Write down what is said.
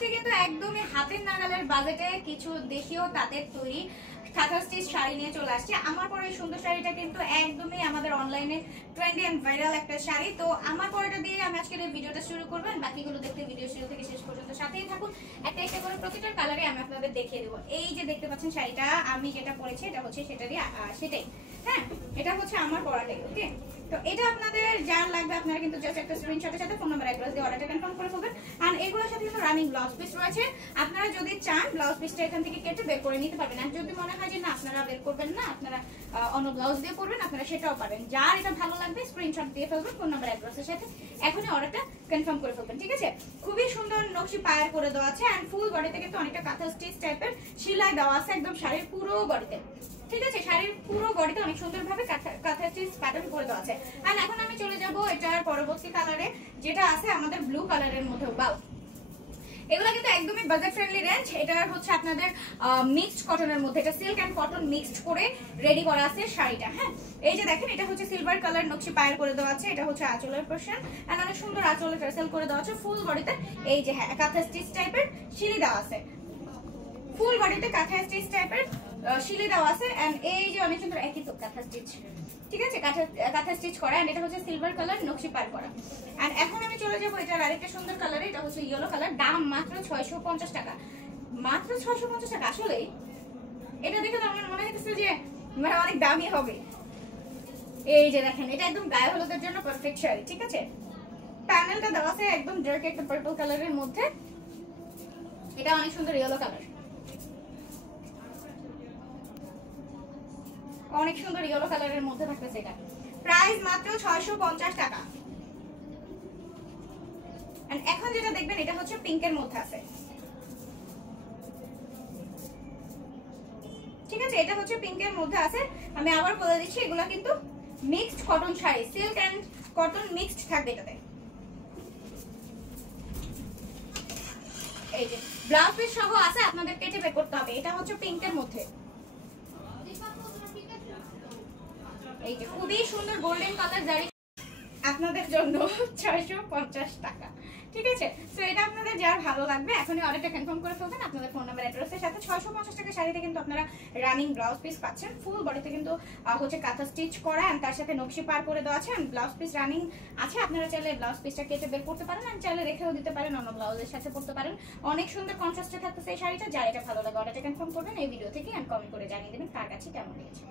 আজকে কিন্তু একদমই হাতের নাগালের বাজেটে কিছু দেশীয় তাঁতের তৈরি কাঁথা স্টিচ শাড়ি নিয়ে চলে আসছে। আমার পরে এই সুন্দর শাড়িটা কিন্তু একদমই আমাদের অনলাইনে ট্রেন্ডি এন্ড ভাইরাল একটা শাড়ি। তো আমার পরেটা দিয়ে আমি আজকের এই ভিডিওটা শুরু করবেন, বাকিগুলো দেখতে ভিডিও শুরু থেকে শেষ পর্যন্ত সাথেই থাকুন। একটা একটা করে প্রতিটার কালারে আমি আপনাদের দেখিয়ে দেবো। এই যে দেখতে পাচ্ছেন শাড়িটা আমি যেটা পরেছি এটা হচ্ছে সেটাই, হ্যাঁ এটা হচ্ছে আমার পরাটাই। ওকে, তো এটা আপনাদের যার লাগবে আপনারা কিন্তু জাস্ট একটা স্ক্রিনশটের সাথে ফোন নাম্বার অ্যাড্রেস দিয়ে অর্ডারটা কনফার্ম করে ফেলবেন। আর এগুলোর সাথে কিন্তু রানিং ব্লাউজ পিস রয়েছে, আপনারা যদি চান ব্লাউজ পিসটা এখান থেকে কেটে বের করে নিতে পারবেন। আর যদি মনে হয় যে না আপনারা বের করবেন না, আপনারা অন্য ব্লাউজ দিয়ে করবেন, আপনারা সেটাও পাবেন। যার এটা ভালো লাগবে স্ক্রিনশট দিয়ে ফেলবেন ফোন নাম্বার অ্যাড্রেসের সাথে, এখনই অর্ডারটা কনফার্ম করে ফেলবেন। ঠিক আছে, খুবই সুন্দর নকশি পায়ের করে দেওয়া আছে এন্ড ফুল বডিতে কিন্তু অনেকটা কাঁথা স্টিচ টাইপের সেলাই দেওয়া আছে একদম শাড়ির পুরো বডিতে। ঠিক আছে, শাড়ির পুরো বডিতে অনেক সুন্দরভাবে কাঁথা স্টিচ প্যাটার্ন করে দেওয়া আছে। আর এখন আমি চলে যাব এটার পরবর্তী কালারে, যেটা আছে আমাদের ব্লু কালারের মধ্যে। বাউ, এগুলো কিন্তু একদমই বাজেট ফ্রেন্ডলি রেঞ্জ। এটা হচ্ছে আপনাদের মিক্সড কটনের মধ্যে, এটা সিল্ক এন্ড কটন মিক্সড করে রেডি করা আছে শাড়িটা। হ্যাঁ, এই যে দেখেন এটা হচ্ছে সিলভার কালার নকশি পায়ের করে দেওয়া আছে, এটা হচ্ছে আঁচলের পোরশন এন্ড অনেক সুন্দর আঁচলে টার্সেল করে দেওয়া আছে। ফুল বডিতে এই যে হ্যাঁ কাঁথা স্টিচ টাইপের সিলি দেওয়া আছে, ফুল বডিতে কাঁথা স্টিচ টাইপের সিলি দেওয়া আছে এন্ড এই যে অনেক সুন্দর একই তো কাঁথা স্টিচ। ঠিক আছে, কাঁথা স্টিচ করা এন্ড এটা হচ্ছে সিলভার কালার নকশি পার করা। এন্ড এখন আমি চলে যাব এটার আরেকটা সুন্দর কালারে, এটা হচ্ছে ইয়েলো কালার। দাম মাত্র 650 টাকা, মাত্র 650 টাকা। আসলে এটা দেখে তো আমার মনে হচ্ছে যে মানে অনেক দামি হবে। এই যে দেখেন এটা একদম গায়ে হলুদের জন্য পারফেক্ট শাড়ি। ঠিক আছে, প্যানেলটা দেওয়া আছে একদম ডার্ক একটা পার্পল কালারের মধ্যে, এটা অনেক সুন্দর ইয়েলো কালার, অনেক সুন্দর ইয়েলো কালারের মধ্যে থাকতেছে। এটা প্রাইস মাত্র 650 টাকা। এন্ড এখন যেটা দেখবেন এটা হচ্ছে পিঙ্কের মধ্যে আছে। ঠিক আছে, এটা হচ্ছে পিঙ্কের মধ্যে আছে। আমি আবার বলে দিচ্ছি এগুলা কিন্তু mixed cotton sari, silk and cotton mixed থাকবে এটাতে। এই যে ব্লাউজ পিস সহ আছে, আপনাদের কেটে বের করতে হবে। এটা হচ্ছে পিঙ্কের মধ্যে, এই যে খুবই সুন্দর গোল্ডেন কালার জারি আপনাদের জন্য 650 টাকা। ঠিক আছে, তো এটা আপনাদের যার ভালো লাগবে এখনই অর্ডারটা কনফার্ম করে ফেলবেন আপনাদের ফোন নাম্বার অ্যাড্রেসের সাথে। 650 টাকা শাড়িতে কিন্তু আপনারা রানিং ব্লাউজ পিস পাচ্ছেন, ফুল বডিতে কিন্তু হচ্ছে কাঁথা স্টিচ করা আর তার সাথে নকশি পার করে দেওয়া আছে। ব্লাউজ পিস রানিং আছে, আপনারা চাইলে ব্লাউজ পিসটা কেটে বের করতে পারেন আর চাইলে রেখেও দিতে পারেন, অন্য ব্লাউজের সাথে পরতে পারেন। অনেক সুন্দর কন্ট্রাস্টে থাকতেছে এই শাড়িটা। যার এটা ভালো লাগে অর্ডারটা কনফার্ম করবেন এই ভিডিও থেকে, আর কমেন্ট করে জানিয়ে দেবেন কার কাছে কেমন লেগেছে।